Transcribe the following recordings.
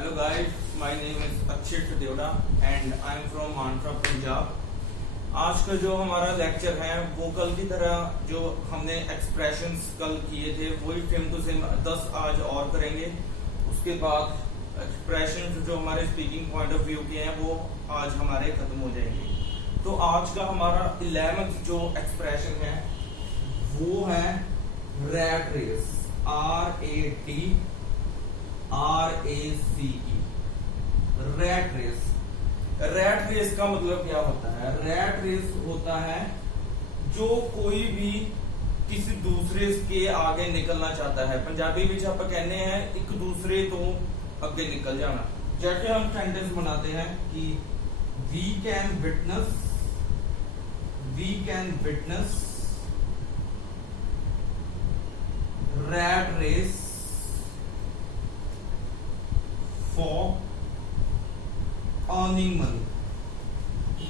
Hello guys, my name is Akshit Deoda and I am from मानसा पंजाब। आज का जो हमारा लेक्चर है वो कल की तरह जो हमने एक्सप्रेशंस कल किए थे वही सेम टू सेम 10 आज और करेंगे। उसके बाद एक्सप्रेशंस जो हमारे स्पीकिंग पॉइंट ऑफ व्यू के हैं वो आज हमारे खत्म हो जाएंगे। तो आज का हमारा 11th जो एक्सप्रेशन है वो है rat race, RATRACE, rat race. Rat race का मतलब क्या होता है? रैट रेस होता है जो कोई भी किसी दूसरे के आगे निकलना चाहता है। पंजाबी में आप कहने हैं एक दूसरे तो आगे निकल जाना। जैसे हम सेंटेंस बनाते हैं कि we can witness rat race for earning money.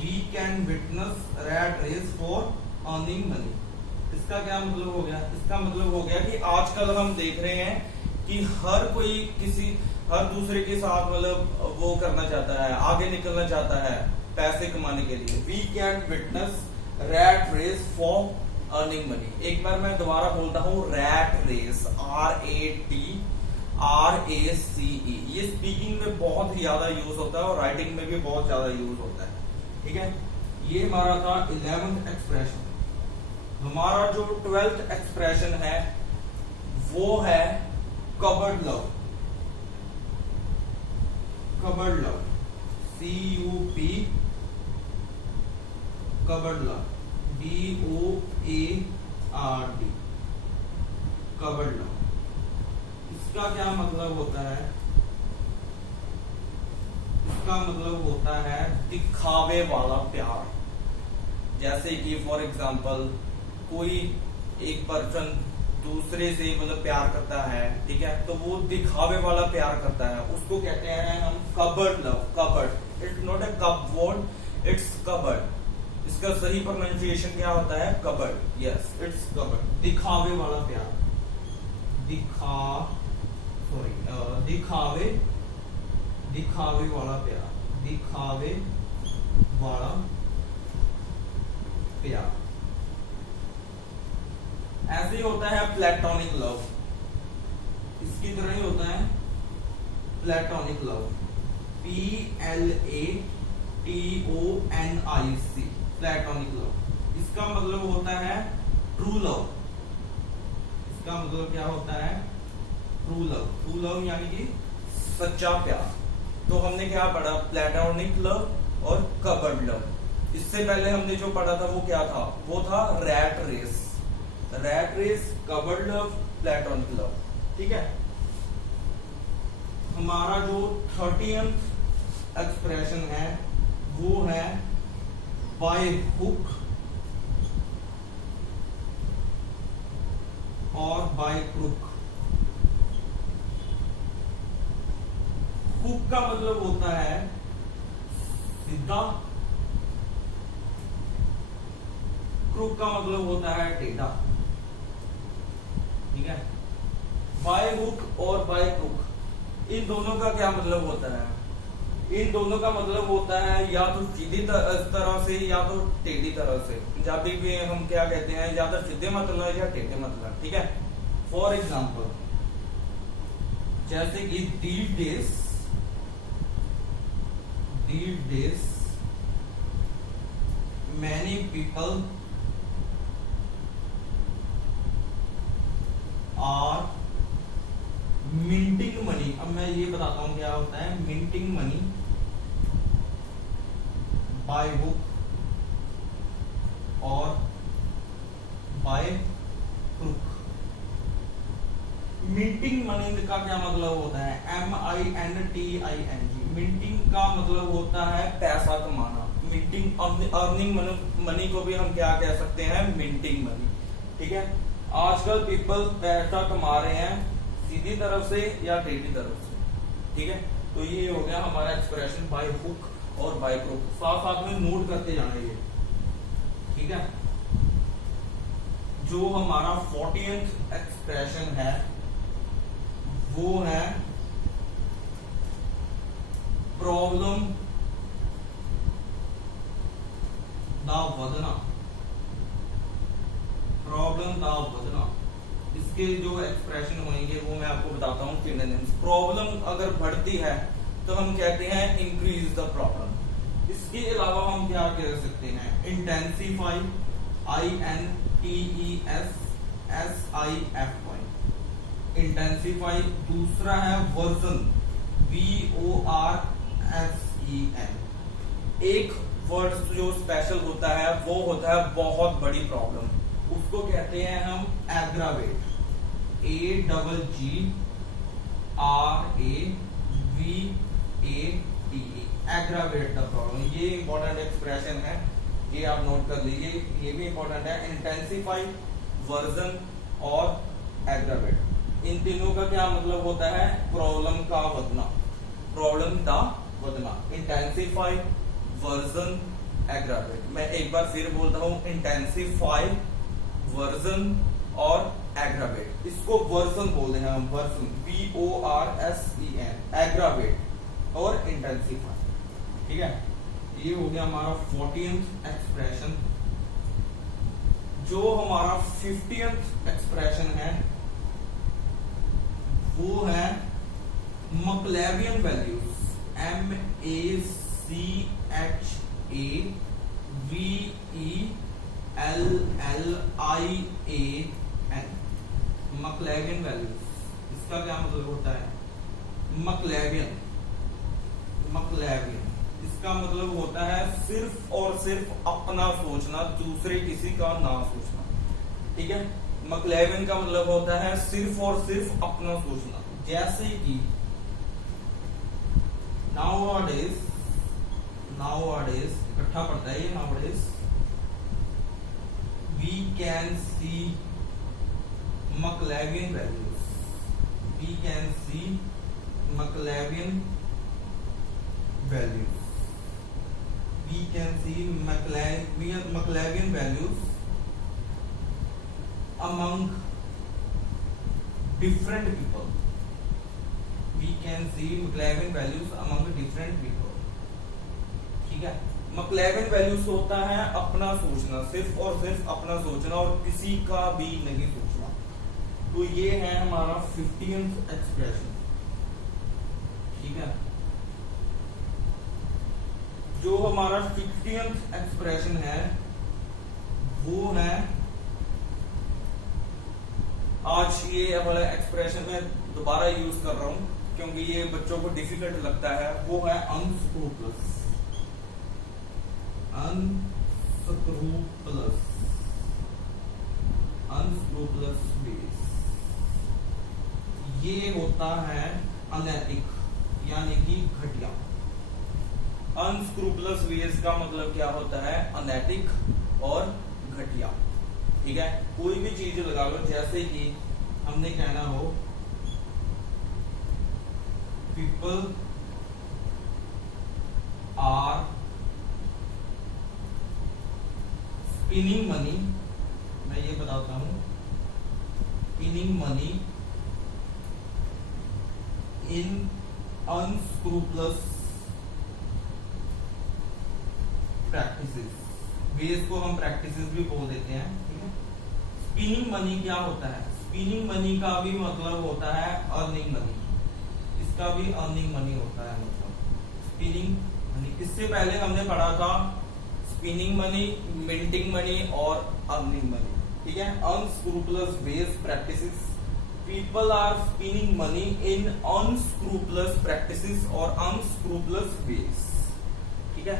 We can witness rat race for earning money. इसका क्या मतलब हो गया? इसका मतलब हो गया कि आजकल हम देख रहे हैं कि हर दूसरे के साथ मतलब वो करना चाहता है, आगे निकलना चाहता है पैसे कमाने के लिए। We can witness rat race for earning money. एक बार मैं दोबारा बोलता हूँ, rat race, RACE। ये स्पीकिंग में बहुत ही ज्यादा यूज होता है और राइटिंग में भी बहुत ज्यादा यूज होता है। ठीक है, ये हमारा था 11th एक्सप्रेशन। हमारा जो 12th एक्सप्रेशन है वो है cupboard love. Cupboard love, CUP, cupboard love, BOARD, cupboard love. इसका क्या मतलब होता है? इसका मतलब होता है दिखावे वाला प्यार। जैसे कि फॉर एग्जांपल कोई एक पर्सन दूसरे से मतलब प्यार करता है, ठीक है, तो वो दिखावे वाला प्यार करता है, उसको कहते हैं हम cupboard love. Cupboard, it's not a कब वर्ड, इट्स कबर्ड। इसका सही प्रोनाउंसिएशन क्या होता है? कबर्ड। Yes, it's cupboard. दिखावे वाला प्यार, दिखावे वाला प्यार, दिखावे वाला प्यार। ऐसे ही होता है प्लेटोनिक लव। इसकी तरह ही होता है platonic love, PLATONIC, platonic love. इसका मतलब होता है ट्रू लव। इसका मतलब क्या होता है? True love. ट्रू लव यानी कि सच्चा प्यार। तो हमने क्या पढ़ा? प्लेटोनिक लव और कबर्ड लव। इससे पहले हमने जो पढ़ा था वो क्या था? वो था rat race. Rat race, cupboard love, platonic love. ठीक है, हमारा जो 30th एक्सप्रेशन है वो है बाय हुक और बाय क्रुक। हुक का मतलब होता है सीधा, क्रुक का मतलब होता है टेढ़ा। ठीक है, बाय हुक और बाय क्रुक, इन दोनों का क्या मतलब होता है? इन दोनों का मतलब होता है या तो सीधी तरह से या तो टेढ़ी तरह से। पंजाबी में हम क्या कहते हैं? या तो सीधे मतलब या टेढ़े मतलब। ठीक है, फॉर एग्जाम्पल जैसे कि these days many people are minting money। अब मैं ये बताता हूं क्या होता है minting money by hook और by crook। मिंटिंग मनी का क्या मतलब होता है? MINTING। मिंटिंग का मतलब होता है पैसा कमाना। मिंटिंग, अर्निंग मनी को भी हम क्या कह सकते हैं? Minting money. ठीक है, आजकल पीपल पैसा कमा रहे हैं सीधी तरफ से या टेढ़ी तरफ से। ठीक है, तो ये हो गया हमारा एक्सप्रेशन बाय हुक और बाय क्रुक। साथ साथ में नोट करते जाना ये। ठीक है, जो हमारा 40th एक्सप्रेशन है वो है प्रॉब्लम दा वदना, प्रॉब्लम दा वदना, इसके जो एक्सप्रेशन होंगे वो मैं आपको बताता हूँ सिनोनिम्स। प्रॉब्लम अगर बढ़ती है तो हम कहते हैं इंक्रीज द प्रॉब्लम। इसके अलावा हम क्या कह सकते हैं, इंटेंसिफाई, INTESSIFY, इंटेंसिफाई। दूसरा है वर्जन, VORSEN। एक वर्ड जो स्पेशल होता है वो होता है बहुत बड़ी प्रॉब्लम, उसको कहते हैं हम aggravate, AGGRAVATE, aggravate the problem. ये इंपॉर्टेंट एक्सप्रेशन है, ये आप नोट कर लीजिए, ये भी इंपॉर्टेंट है। इंटेंसिफाई, वर्जन और एग्रावेट, इन तीनों का क्या मतलब होता है, प्रॉब्लम का बढ़ना, प्रॉब्लम का बढ़ना। Intensify, version, aggravate. मैं एक बार फिर बोलता हूं, इंटेंसिफाई, वर्जन और एग्रावेट। इसको वर्जन बोलते हैं हम, वर्जन, VORSEN, एग्रावेट और इंटेंसिफाई। ठीक है, ये हो गया हमारा 14th एक्सप्रेशन। जो हमारा 50th एक्सप्रेशन है वो है मैक्लैवियन वैल्यूज, MACLEVELLIAN, मैक्लैवियन वैल्यूज। इसका क्या मतलब होता है, मैक्लैवियन, मैक्लैवियन इसका मतलब होता है सिर्फ और सिर्फ अपना सोचना, दूसरे किसी का ना सोचना। ठीक है, मैक्लैवियन का मतलब होता है सिर्फ और सिर्फ अपना सोचना। जैसे कि nowadays इकट्ठा पड़ता है ये, nowadays we can see मैक्लैवियन values, we can see मैक्लैवियन values, we can see मैक्लैवियन values among different people, we can see मैक्लैवियन values among different people। ठीक है, मैक्लैवियन वैल्यूज होता है अपना सोचना, सिर्फ और सिर्फ अपना सोचना और किसी का भी नहीं सोचना। तो ये है हमारा 50th एक्सप्रेशन। ठीक है, जो हमारा 60th एक्सप्रेशन है वो है, आज ये वाला एक्सप्रेशन मैं दोबारा यूज कर रहा हूं क्योंकि ये बच्चों को डिफिकल्ट लगता है, वो है अनस्क्रूपलस, अनस्क्रूपलस बेस। ये होता है अनैतिक यानी कि घटिया। अनस्क्रूपलस वेज का मतलब क्या होता है, अनैतिक और घटिया। ठीक है, कोई भी चीज लगा लो, जैसे कि हमने कहना हो पीपल आर स्पिनिंग मनी, मैं ये बताता हूं, spinning money in unscrupulous practices. Base को हम प्रैक्टिसेस भी बोल देते हैं। ठीक है, स्पिनिंग मनी क्या होता है, स्पिनिंग मनी का भी मतलब होता है अर्निंग मनी, इसका भी अर्निंग मनी होता है, मतलब स्पिनिंग मनी। इससे पहले हमने पढ़ा था स्पिनिंग मनी, मिंटिंग मनी और अर्निंग मनी। ठीक है, unscrupulous base practices, people are spinning money in unscrupulous practices और अनस्क्रूपलस बेस। ठीक है,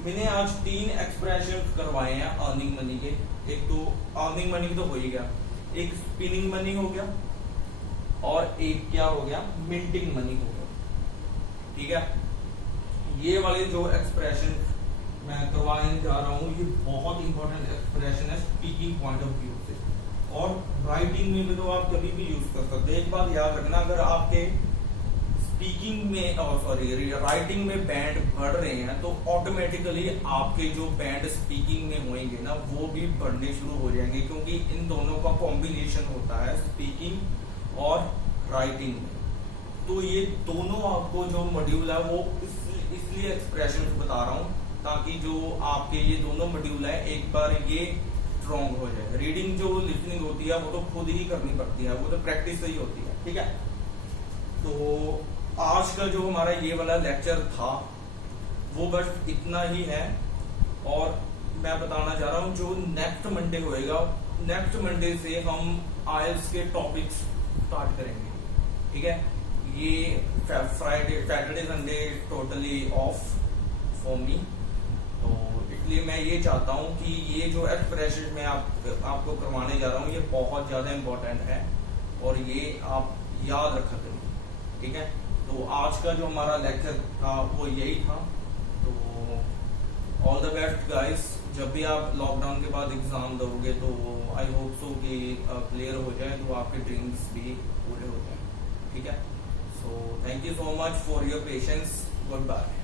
मैंने आज 3 एक्सप्रेशन करवाए हैं अर्निंग मनी के। एक तो अर्निंग मनी तो हो ही गया, एक स्पिनिंग मनी हो गया और एक क्या हो गया, मिंटिंग मनी हो गया। ठीक है, ये वाले जो एक्सप्रेशन मैं करवाने जा रहा हूं ये बहुत इंपॉर्टेंट एक्सप्रेशन है स्पीकिंग पॉइंट ऑफ व्यू से, और राइटिंग में भी तो आप कभी भी यूज कर सकते हैं। एक बात याद रखना, अगर आपके स्पीकिंग में राइटिंग में बैंड बढ़ रहे हैं तो ऑटोमेटिकली आपके जो बैंड स्पीकिंग में होंगे ना वो भी बढ़ने शुरू हो जाएंगे, क्योंकि इन दोनों का कॉम्बिनेशन होता है स्पीकिंग और राइटिंग में। तो ये दोनों आपको जो मॉड्यूल है वो इसलिए एक्सप्रेशन बता रहा हूँ ताकि जो आपके ये दोनों मॉड्यूल है एक बार ये स्ट्रॉन्ग हो जाए। रीडिंग जो लिसनिंग होती है वो तो खुद ही करनी पड़ती है, वो तो प्रैक्टिस से ही होती है, ठीक है। तो आज का जो हमारा ये वाला लेक्चर था वो बस इतना ही है, और मैं बताना चाह रहा हूँ जो नेक्स्ट मंडे होएगा, नेक्स्ट मंडे से हम आईएलटीएस के टॉपिक्स स्टार्ट करेंगे, ठीक है। ये Friday Saturday Sunday totally off for me, तो इसलिए मैं ये चाहता हूँ कि ये जो एक्सप्रेशन मैं आपको करवाने जा रहा हूँ ये बहुत ज्यादा इम्पोर्टेंट है और ये आप याद रखा करें, ठीक है। तो आज का जो हमारा लेक्चर था वो यही था। तो ऑल द बेस्ट गाइस, जब भी आप लॉकडाउन के बाद एग्जाम दोगे तो आई होप सो कि क्लियर हो जाए, तो आपके ड्रीम्स भी पूरे हो जाए, ठीक है। So thank you so much for your patience, good bye.